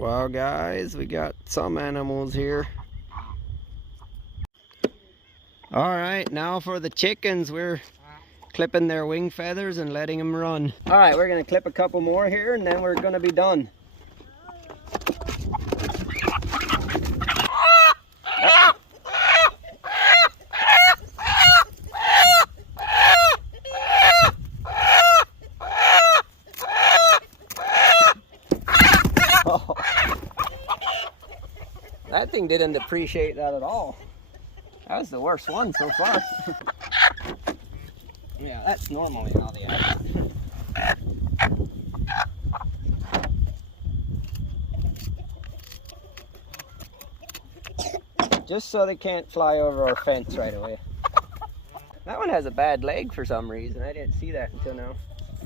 Well, guys, we got some animals here. All right, now for the chickens. We're clipping their wing feathers and letting them run. All right, we're gonna clip a couple more here and then we're gonna be done. Oh, that thing didn't appreciate that at all. That was the worst one so far. Yeah, that's normally how they act. Just so they can't fly over our fence right away. That one has a bad leg for some reason. I didn't see that until now.